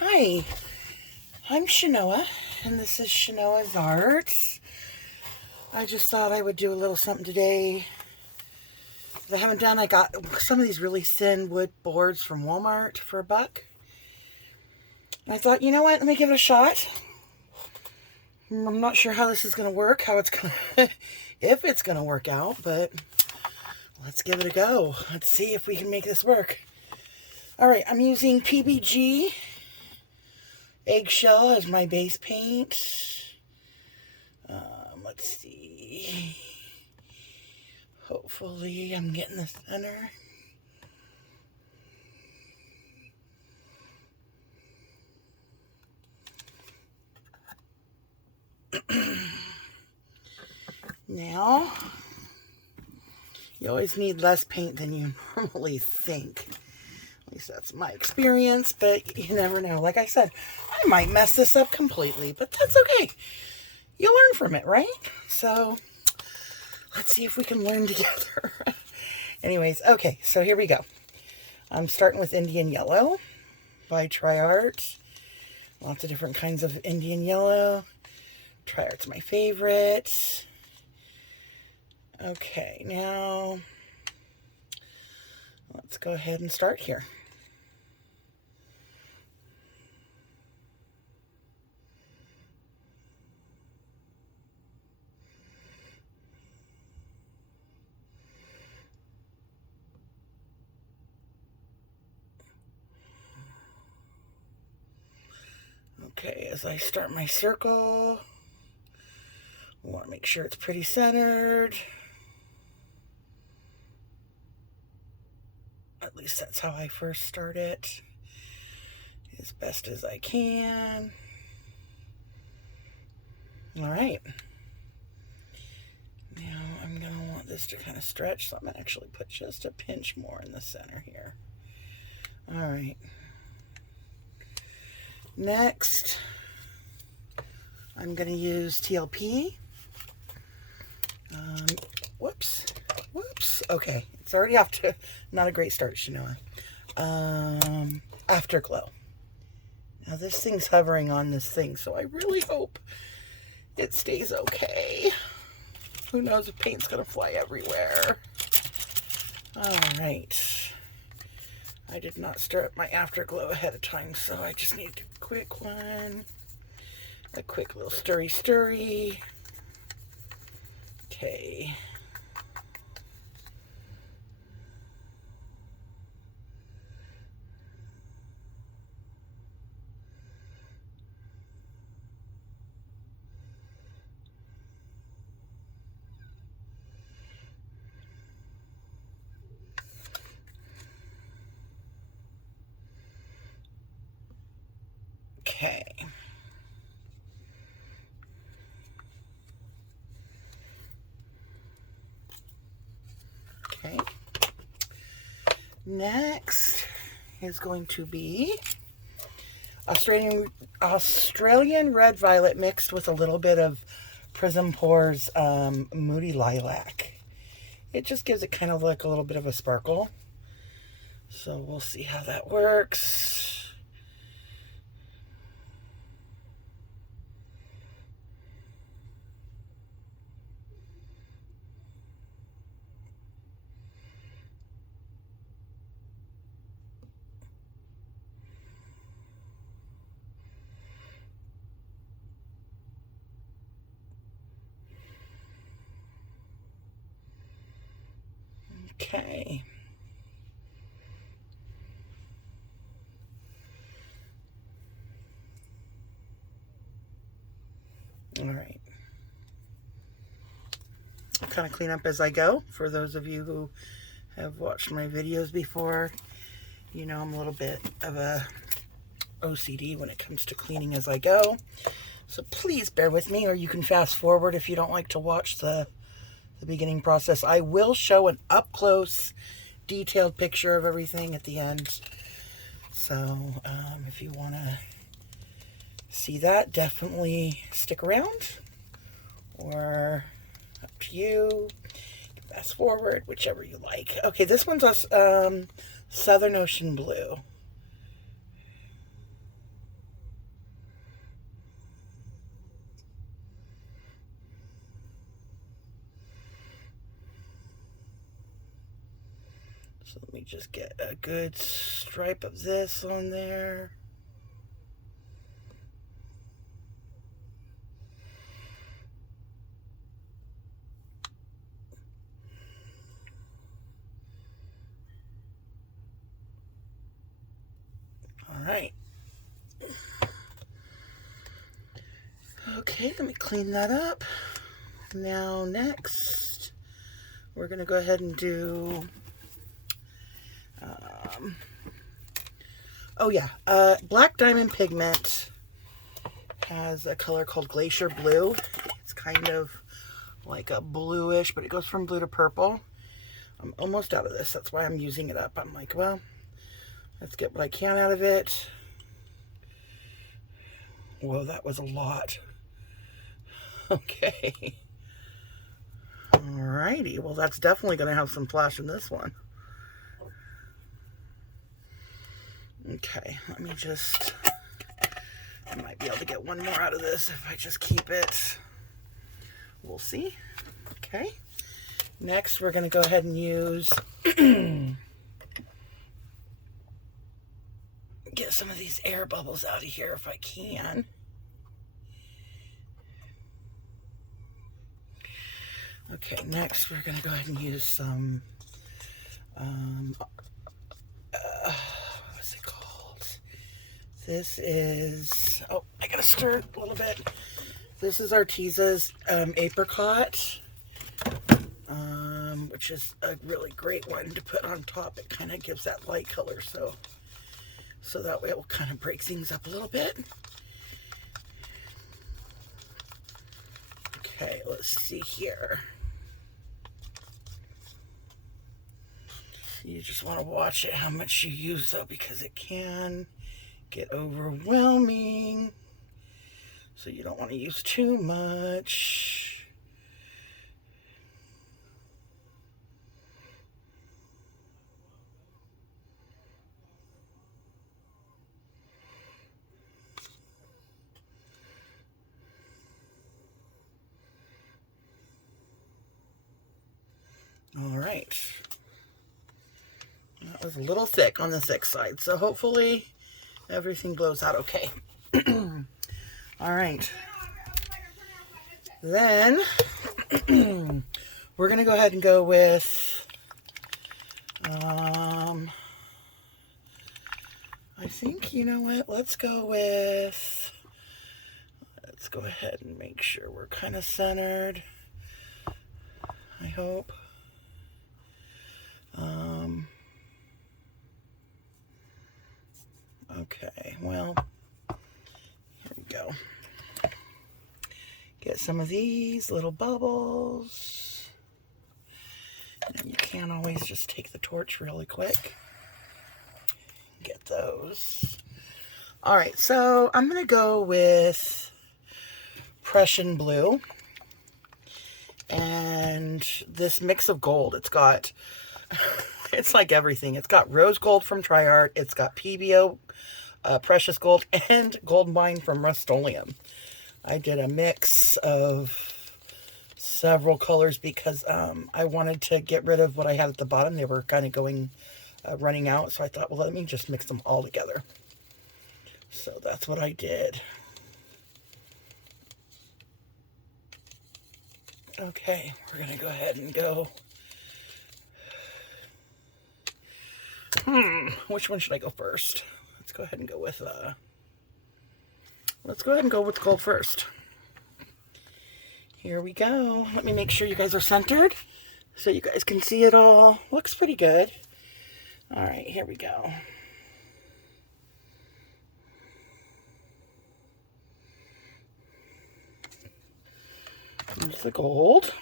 Hi, I'm Shanoa, and this is Shanoa's Art. I just thought I would do a little something today that I haven't done. I got some of these really thin wood boards from Walmart for $1. And I thought, you know what, let me give it a shot. I'm not sure how this is going to work, how it's going to, if it's going to work out, but let's give it a go. Let's see if we can make this work. All right, I'm using PBG eggshell as my base paint. Let's see. Hopefully I'm getting the center. Now, you always need less paint than you normally think. At least that's my experience, but you never know. Like I said, I might mess this up completely, but that's okay. You learn from it, right? So, let's see if we can learn together. Anyways, okay, so here we go. I'm starting with Indian Yellow by TriArt. Lots of different kinds of Indian Yellow. TriArt's my favorite. Okay, now let's go ahead and start here. Okay, as I start my circle, I want to make sure it's pretty centered. At least that's how I first start it, as best as I can. All right. Now I'm going to want this to kind of stretch, so I'm going to actually put just a pinch more in the center here. All right. Next, I'm going to use TLP. Whoops. Okay, it's already off to not a great start, Shanoa. Afterglow. Now this thing's hovering on this thing, so I really hope it stays okay. Who knows if paint's gonna fly everywhere. All right. I did not stir up my afterglow ahead of time, so I just need a quick one. A quick little stirry. Okay. Okay. Okay. Next is going to be Australian red violet mixed with a little bit of Prism Pours Moody Lilac. It just gives it kind of like a little bit of a sparkle. So we'll see how that works. Okay. All right. I'll kind of clean up as I go. For those of you who have watched my videos before, you know I'm a little bit of a OCD when it comes to cleaning as I go. So please bear with me, or you can fast forward if you don't like to watch the beginning process. I will show an up-close, detailed picture of everything at the end. So if you want to see that, definitely stick around, or up to you. Fast forward, whichever you like. Okay, this one's Southern Ocean Blue. So let me just get a good stripe of this on there. All right. Okay, let me clean that up. Now next, we're gonna go ahead and do, black diamond pigment has a color called Glacier Blue. It's kind of like a bluish, but it goes from blue to purple. I'm almost out of this, that's why I'm using it up. I'm like, well, let's get what I can out of it. Whoa, that was a lot. Okay. Alrighty, well that's definitely going to have some flash in this one. Okay, let me just, I might be able to get one more out of this if I just keep it. We'll see. Okay, next we're going to go ahead and use, get some of these air bubbles out of here if I can. Okay, next we're going to go ahead and use some, what's it called? This is, oh, I got to stir it a little bit. This is Artesa's apricot, which is a really great one to put on top. It kind of gives that light color, so that way it will kind of break things up a little bit. Okay, let's see here. You just want to watch it, how much you use though, because it can get overwhelming. So you don't want to use too much. All right. That was a little thick on the thick side, so hopefully everything blows out okay. All right. Then we're going to go ahead and go with, I think, you know what, let's go ahead and make sure we're kind of centered, I hope. Okay, well, here we go. Get some of these little bubbles. And you can always just take the torch really quick. Get those. All right, so I'm going to go with Prussian blue. And this mix of gold, it's got, it's like everything. It's got rose gold from Triart. It's got PBO precious gold and gold mine from Rust-Oleum. I did a mix of several colors because I wanted to get rid of what I had at the bottom. They were kind of going, running out. So I thought, well, let me just mix them all together. So that's what I did. Okay, we're going to go ahead and go. Which one should I go first? Let's go ahead and go with, gold first. Here we go. Let me make sure you guys are centered so you guys can see it all. Looks pretty good. All right, here we go. There's the gold.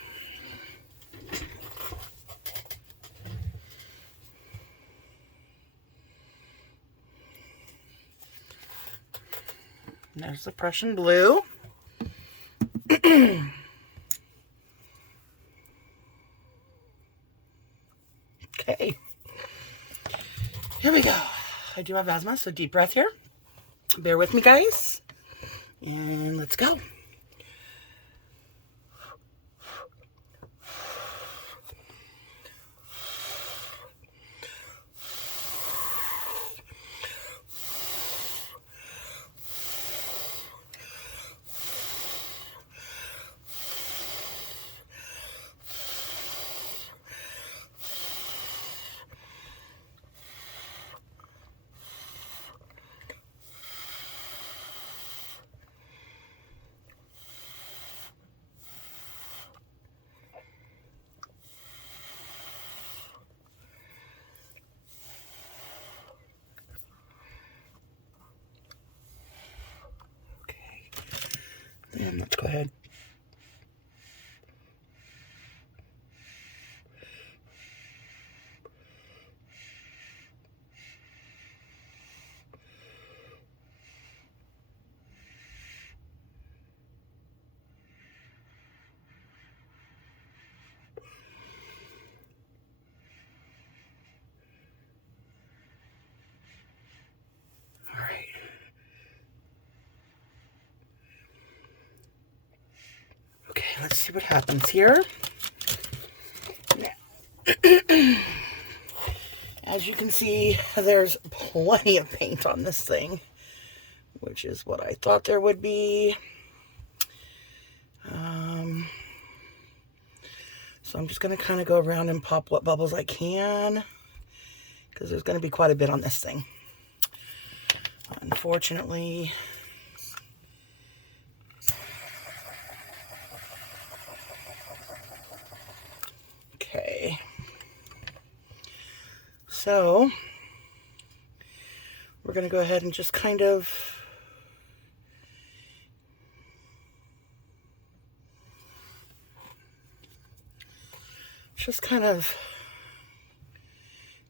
There's the Prussian blue. Okay. Here we go. I do have asthma, so deep breath here. Bear with me, guys. And let's go. ahead. All right. Okay, let's see what happens here. Now, as you can see, there's plenty of paint on this thing, which is what I thought there would be. So I'm just going to kind of go around and pop what bubbles I can, because there's going to be quite a bit on this thing. Unfortunately, okay. So we're going to go ahead and just kind of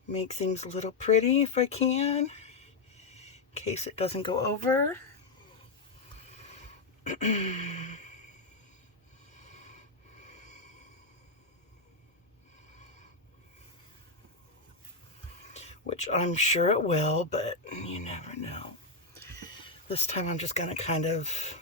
make things a little pretty if I can, in case it doesn't go over. Which I'm sure it will, but you never know. This time I'm just going to kind of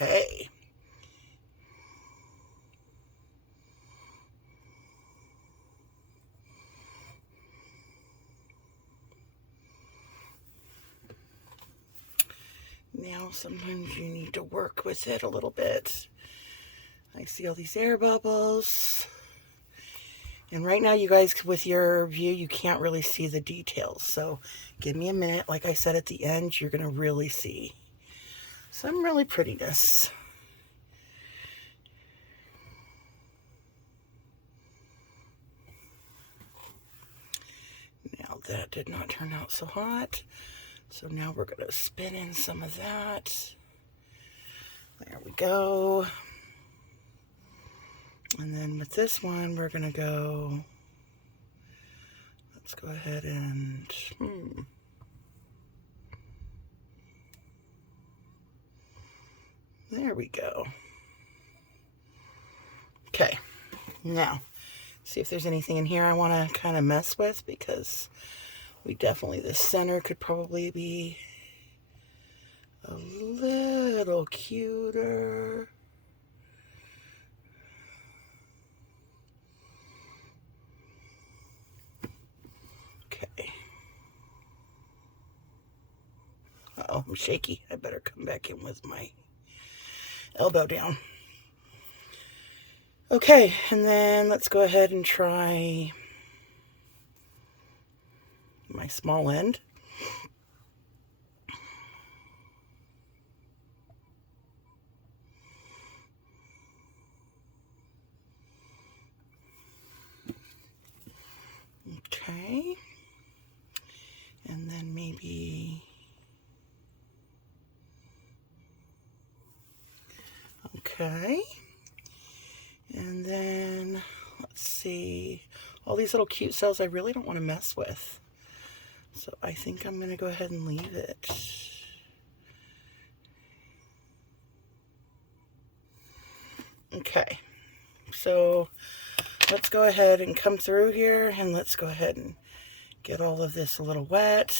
okay. Now sometimes you need to work with it a little bit. I see all these air bubbles. And right now, you guys, with your view, you can't really see the details. So give me a minute. Like I said at the end, you're going to really see some really prettiness. Now that did not turn out so hot. So now we're going to spin in some of that. There we go. And then with this one, we're going to go, let's go ahead and, there we go. Okay, now, see if there's anything in here I want to kind of mess with, because we definitely, this center could probably be a little cuter. Okay. Uh-oh, I'm shaky. I better come back in with my elbow down. Okay, and then let's go ahead and try my small end. Okay, and then maybe, okay, and then let's see, all these little cute cells I really don't want to mess with, so I think I'm going to go ahead and leave it. Okay, so let's go ahead and come through here, and let's go ahead and get all of this a little wet,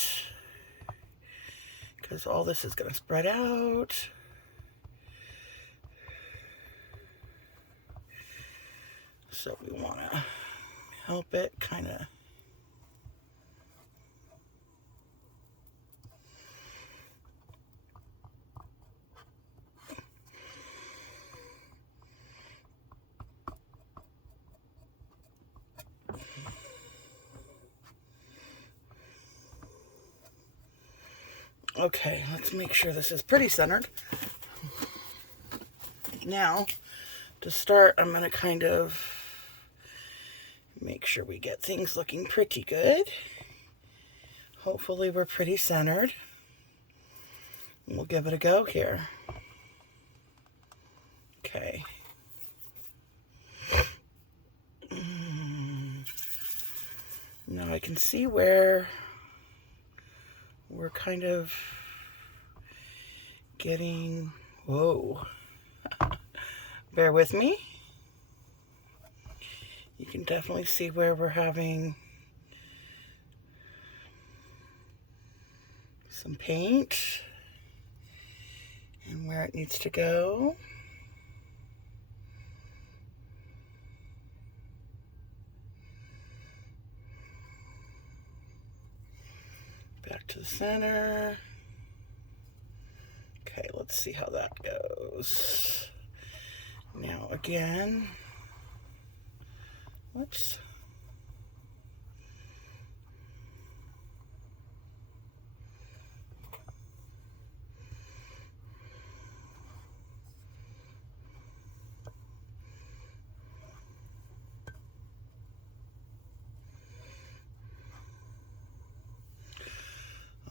because all this is going to spread out. So we want to help it kind of Okay, let's make sure this is pretty centered. Now, to start, I'm going to kind of make sure we get things looking pretty good. Hopefully we're pretty centered. We'll give it a go here. Okay. Now I can see where we're kind of getting, whoa. Bear with me. You can definitely see where we're having some paint and where it needs to go. Back to the center. Okay, let's see how that goes. Now again, whoops.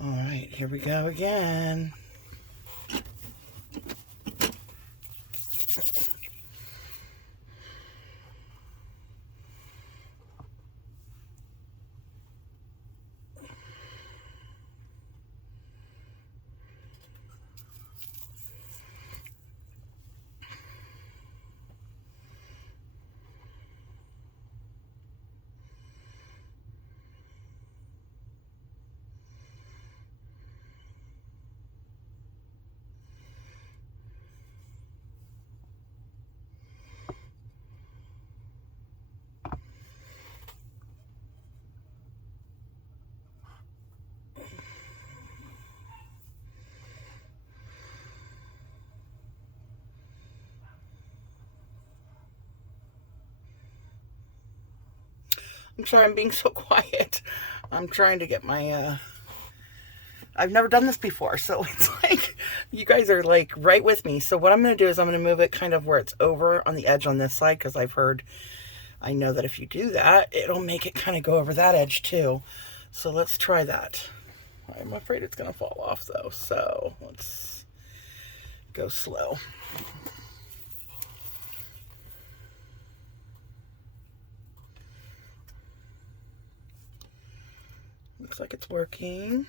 All right, here we go again. I'm sorry I'm being so quiet. I'm trying to get my, I've never done this before, so it's like, you guys are like right with me. So what I'm going to do is I'm going to move it kind of where it's over on the edge on this side, because I know that if you do that, it'll make it kind of go over that edge too. So let's try that. I'm afraid it's going to fall off though, so let's go slow. Looks like it's working.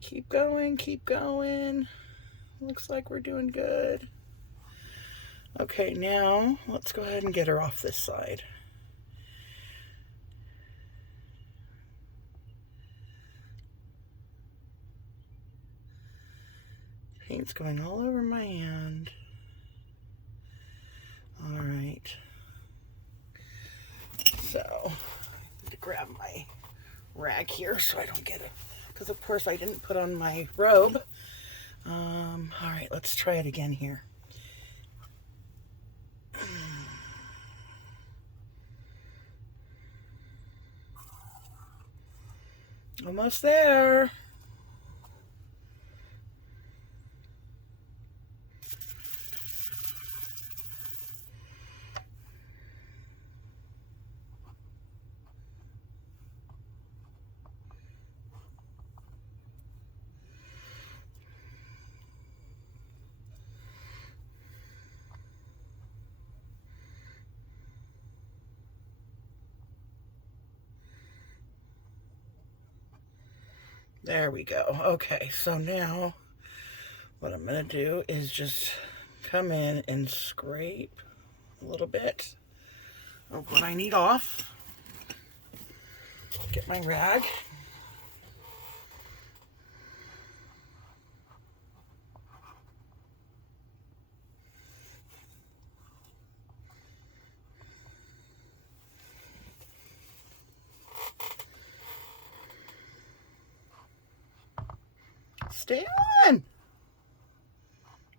Keep going, keep going. Looks like we're doing good. Okay, now let's go ahead and get her off this side. Paint's going all over my hand. All right. So, I need to grab my rag here so I don't get it. Because of course I didn't put on my robe. All right, let's try it again here. Almost there. There we go. Okay, so now what I'm going to do is just come in and scrape a little bit of what I need off. Get my rag. Stay on.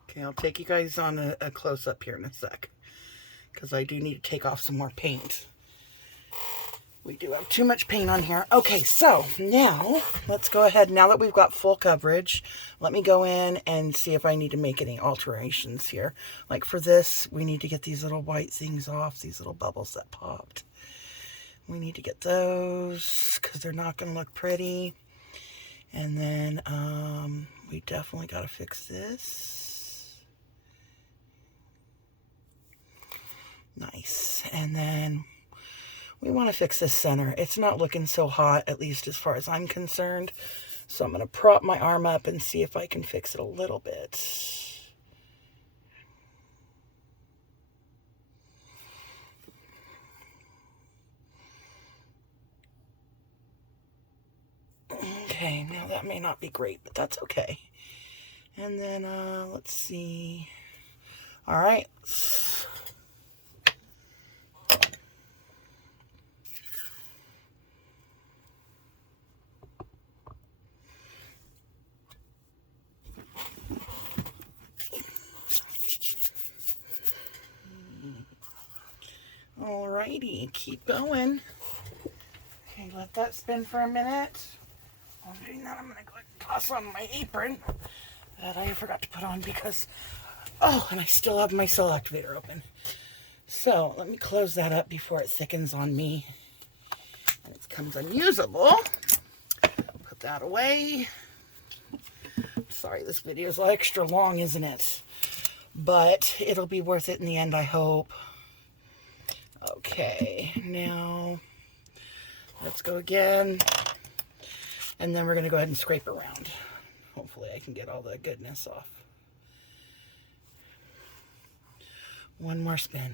Okay, I'll take you guys on a close-up here in a sec, because I do need to take off some more paint. We do have too much paint on here. Okay, so now let's go ahead. Now that we've got full coverage, let me go in and see if I need to make any alterations here. Like for this, we need to get these little white things off, these little bubbles that popped. We need to get those because they're not going to look pretty. And then we definitely got to fix this. Nice. And then we want to fix this center. It's not looking so hot, at least as far as I'm concerned. So I'm going to prop my arm up and see if I can fix it a little bit. Okay, now that may not be great, but that's okay. And then, let's see. All right. Alrighty, keep going. Okay, let that spin for a minute. While I'm doing that, I'm going to go ahead and toss on my apron that I forgot to put on because, oh, and I still have my cell activator open. So let me close that up before it thickens on me and it becomes unusable. Put that away. Sorry, this video is extra long, isn't it? But it'll be worth it in the end, I hope. Okay, now let's go again. And then we're going to go ahead and scrape around. Hopefully I can get all the goodness off. One more spin.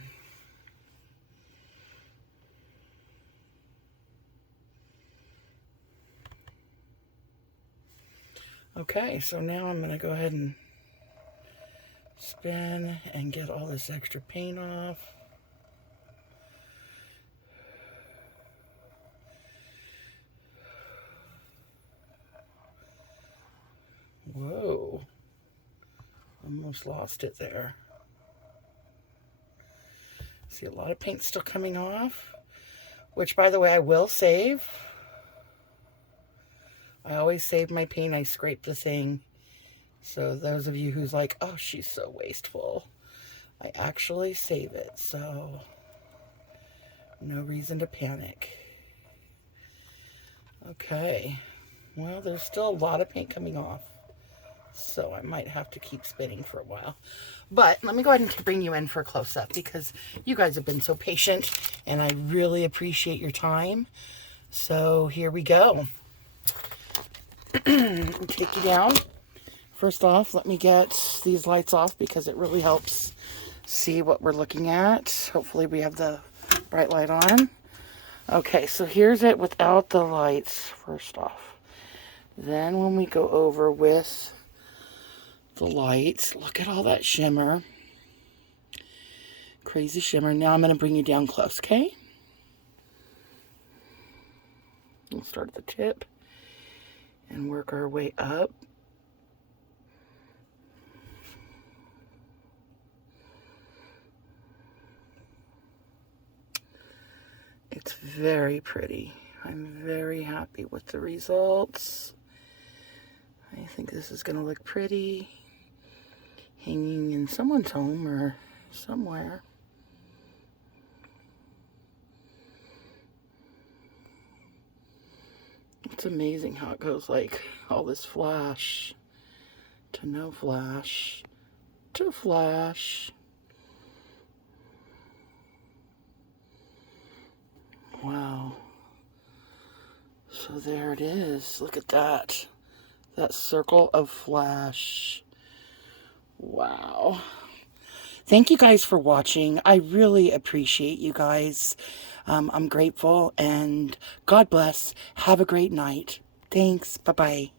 Okay, so now I'm going to go ahead and spin and get all this extra paint off. Whoa, almost lost it there. See a lot of paint still coming off, which by the way, I will save. I always save my paint. I scrape the thing. So those of you who's like, oh, she's so wasteful, I actually save it. So no reason to panic. Okay, well, there's still a lot of paint coming off. So I might have to keep spinning for a while. But let me go ahead and bring you in for a close-up because you guys have been so patient and I really appreciate your time. So here we go. Take you down. First off, let me get these lights off because it really helps see what we're looking at. Hopefully we have the bright light on. Okay, so here's it without the lights first off. Then when we go over with the lights, look at all that shimmer. Crazy shimmer. Now I'm going to bring you down close, okay? We'll start at the tip and work our way up. It's very pretty. I'm very happy with the results. I think this is going to look pretty hanging in someone's home or somewhere. It's amazing how it goes like all this flash to no flash to flash. Wow. So there it is. Look at that. That circle of flash. Wow. Thank you guys for watching. I really appreciate you guys. I'm grateful and God bless. Have a great night. Thanks. Bye-bye.